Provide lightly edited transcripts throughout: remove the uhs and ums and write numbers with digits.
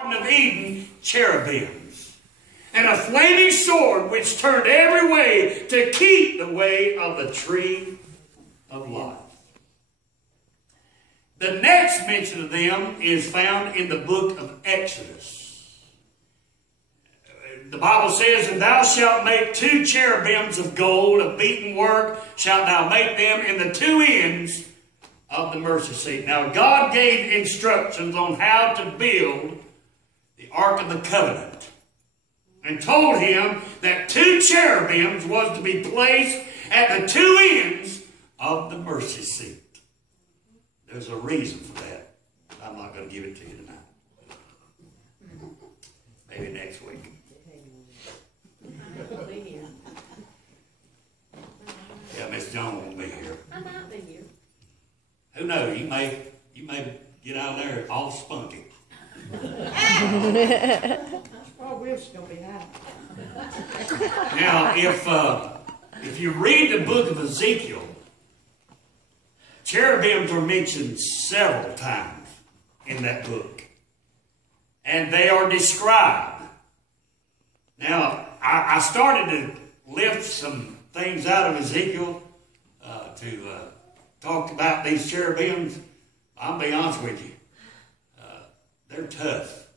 Garden of Eden, cherubims, and a flaming sword which turned every way to keep the way of the tree of life. The next mention of them is found in the book of Exodus. The Bible says, "And thou shalt make 2 cherubims of gold, of beaten work shalt thou make them in the 2 ends of the mercy seat." Now God gave instructions on how to build the Ark of the Covenant, and told him that 2 cherubims was to be placed at the 2 ends of the mercy seat. There's a reason for that. I'm not going to give it to you tonight. Maybe next week. Yeah, Miss Jones won't be here. I might be here. Who knows? You may get out of there all spunky. Probably it's going to be high. Now, if you read the book of Ezekiel, cherubims are mentioned several times in that book, and they are described. Now, I started to lift some things out of Ezekiel to talk about these cherubims. I'll be honest with you. They're tough.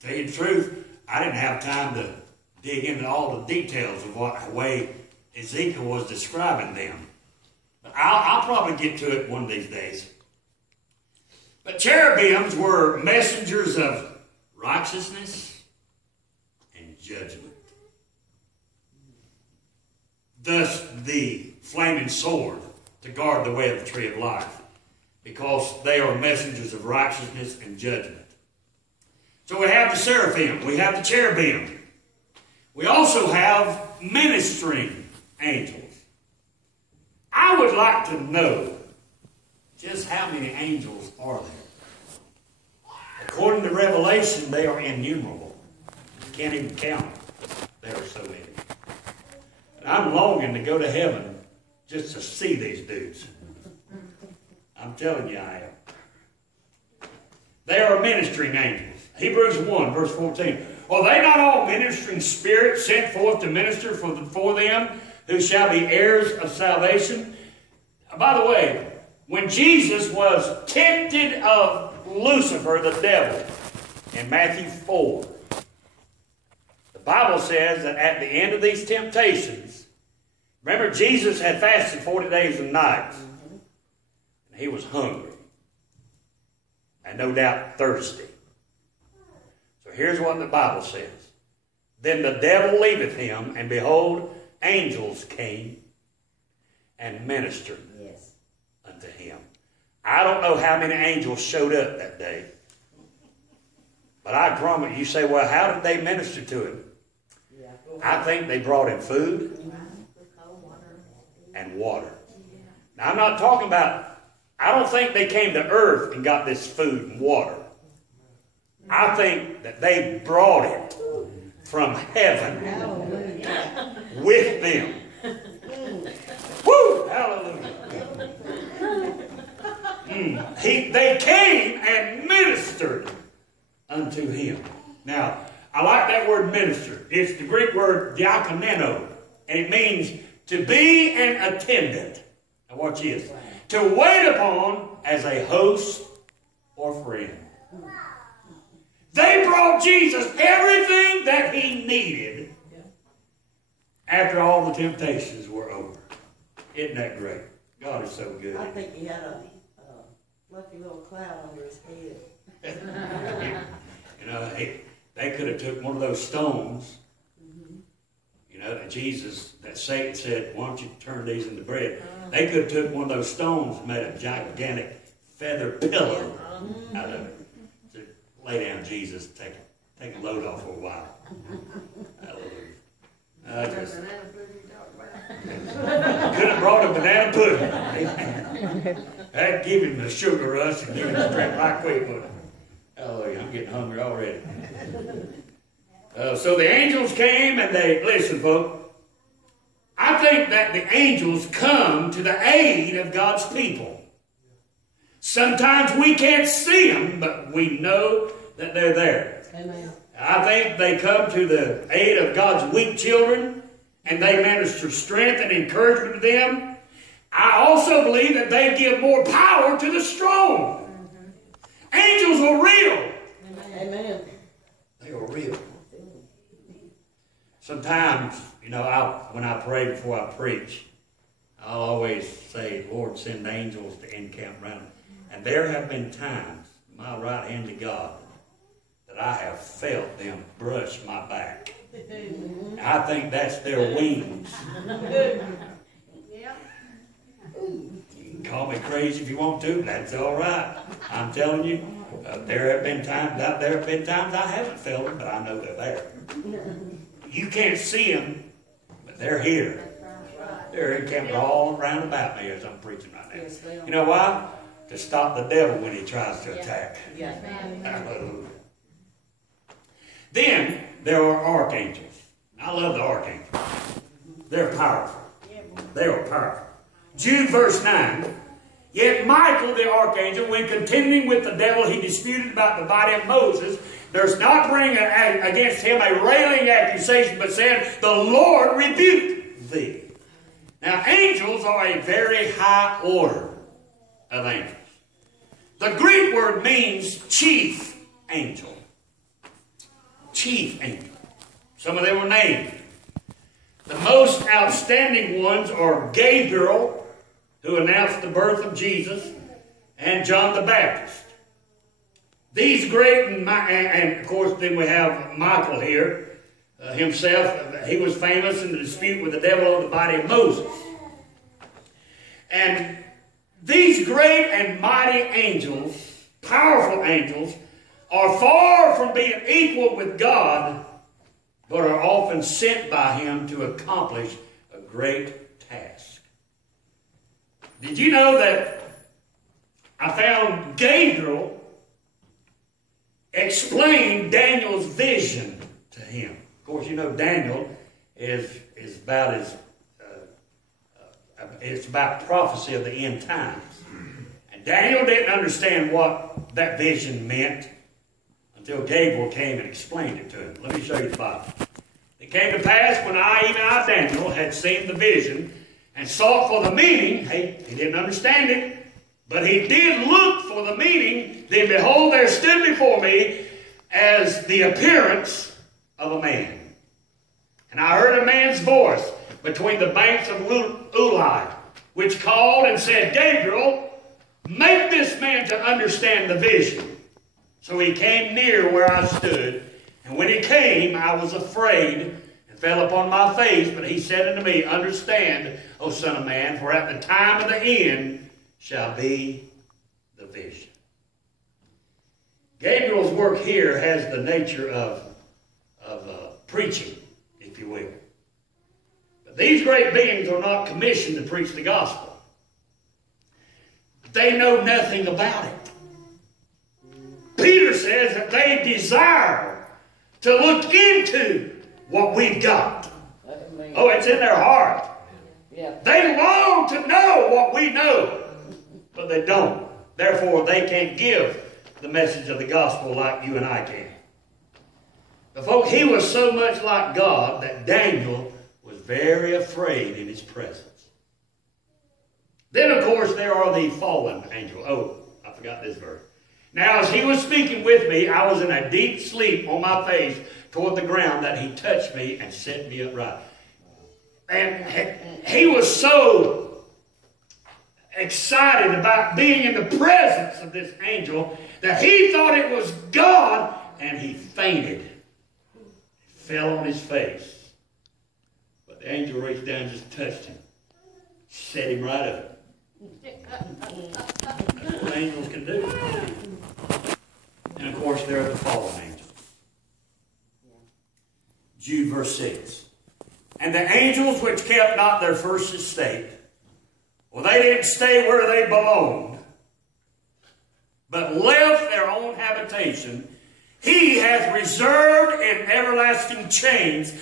Tell you the truth, I didn't have time to dig into all the details of what way Ezekiel was describing them. But I'll probably get to it one of these days. But cherubims were messengers of righteousness and judgment. Thus the flaming sword to guard the way of the tree of life, because they are messengers of righteousness and judgment. So we have the seraphim, we have the cherubim. We also have ministering angels. I would like to know just how many angels are there. According to Revelation, they are innumerable. You can't even count them. There are so many. And I'm longing to go to heaven just to see these dudes. I'm telling you I am. They are ministering angels. Hebrews 1, verse 14. "Are they not all ministering spirits sent forth to minister for them who shall be heirs of salvation?" By the way, when Jesus was tempted of Lucifer, the devil, in Matthew 4, the Bible says that at the end of these temptations, remember Jesus had fasted 40 days and nights, and he was hungry, and no doubt thirsty. So here's what the Bible says. "Then the devil leaveth him, and behold, angels came and ministered unto him." I don't know how many angels showed up that day. But I promise you, say, well, how did they minister to him? I think they brought him food and water. Now, I'm not talking about, I don't think they came to earth and got this food and water. I think that they brought it from heaven with them. Woo! Hallelujah. They came and ministered unto him. Now, I like that word minister. It's the Greek word diakoneno, and it means to be an attendant. Now watch this. To wait upon as a host or friend. They brought Jesus everything that he needed after all the temptations were over. Isn't that great? God is so good. I think he had a fluffy little cloud under his head. You know, they could have took one of those stones, you know, that Satan said, "Why don't you turn these into bread?" They could have took one of those stones and made a gigantic feather pillow out of it. So lay down, Jesus, take a load off for a while. Hallelujah. Could have brought a banana pudding. That'd give him the sugar rush and give him the strength right quick. Hallelujah, I'm getting hungry already. So the angels came and listen, folks. I think that the angels come to the aid of God's people. Sometimes we can't see them, but we know that they're there. Amen. I think they come to the aid of God's weak children, and they minister strength and encouragement to them. I also believe that they give more power to the strong. Angels are real. Amen. They are real. Sometimes, when I pray before I preach, I'll always say, Lord, send angels to encamp around. And there have been times, my right hand to God, that I have felt them brush my back. I think that's their wings. You can call me crazy if you want to, that's all right. I'm telling you, there have been times I haven't felt them, but I know they're there. You can't see them, but they're here. They're encamped all around about me as I'm preaching right now. Yes, You know why? To stop the devil when he tries to attack. Yeah. Hallelujah. Then there are archangels. I love the archangels. They're powerful. They are powerful. Jude verse 9. Yet Michael the archangel, when contending with the devil, he disputed about the body of Moses, durst not bring against him a railing accusation, but said, the Lord rebuked thee. Now angels are a very high order of angels. The Greek word means chief angel. Chief angel. Some of them were named. The most outstanding ones are Gabriel, who announced the birth of Jesus, and John the Baptist. These great, and of course then we have Michael here himself. He was famous in the dispute with the devil over the body of Moses. And these great and mighty angels, powerful angels, are far from being equal with God, but are often sent by Him to accomplish a great task. Did you know that I found Gabriel explained Daniel's vision to him? Of course, you know Daniel is about his it's about prophecy of the end times. And Daniel didn't understand what that vision meant until Gabriel came and explained it to him. Let me show you the Bible. It came to pass when I, Daniel, had seen the vision and sought for the meaning. He didn't understand it, but he did look for the meaning. Then behold, there stood before me as the appearance of a man. And I heard a man's voice between the banks of Ulai, which called and said, Gabriel, make this man to understand the vision. So he came near where I stood, and when he came, I was afraid and fell upon my face. But he said unto me, understand, O son of man, for at the time of the end shall be the vision. Gabriel's work here has the nature of preaching, if you will. But these great beings are not commissioned to preach the gospel. They know nothing about it. Peter says that they desire to look into what we've got. Oh, it's in their heart. Yeah. They long to know what we know, but they don't. Therefore, they can't give the message of the gospel like you and I can. But folks, he was so much like God that Daniel was very afraid in his presence. Then, of course, there are the fallen angels. Oh, I forgot this verse. Now, as he was speaking with me, I was in a deep sleep on my face toward the ground, that he touched me and set me upright. And he was so excited about being in the presence of this angel that he thought it was God, and he fainted. He fell on his face. But the angel reached down and just touched him. Set him right up. That's what angels can do. And of course, there are the fallen angels. Jude verse 6. And the angels which kept not their first estate, well, they didn't stay where they belonged, but left their own habitation, he hath reserved in everlasting chains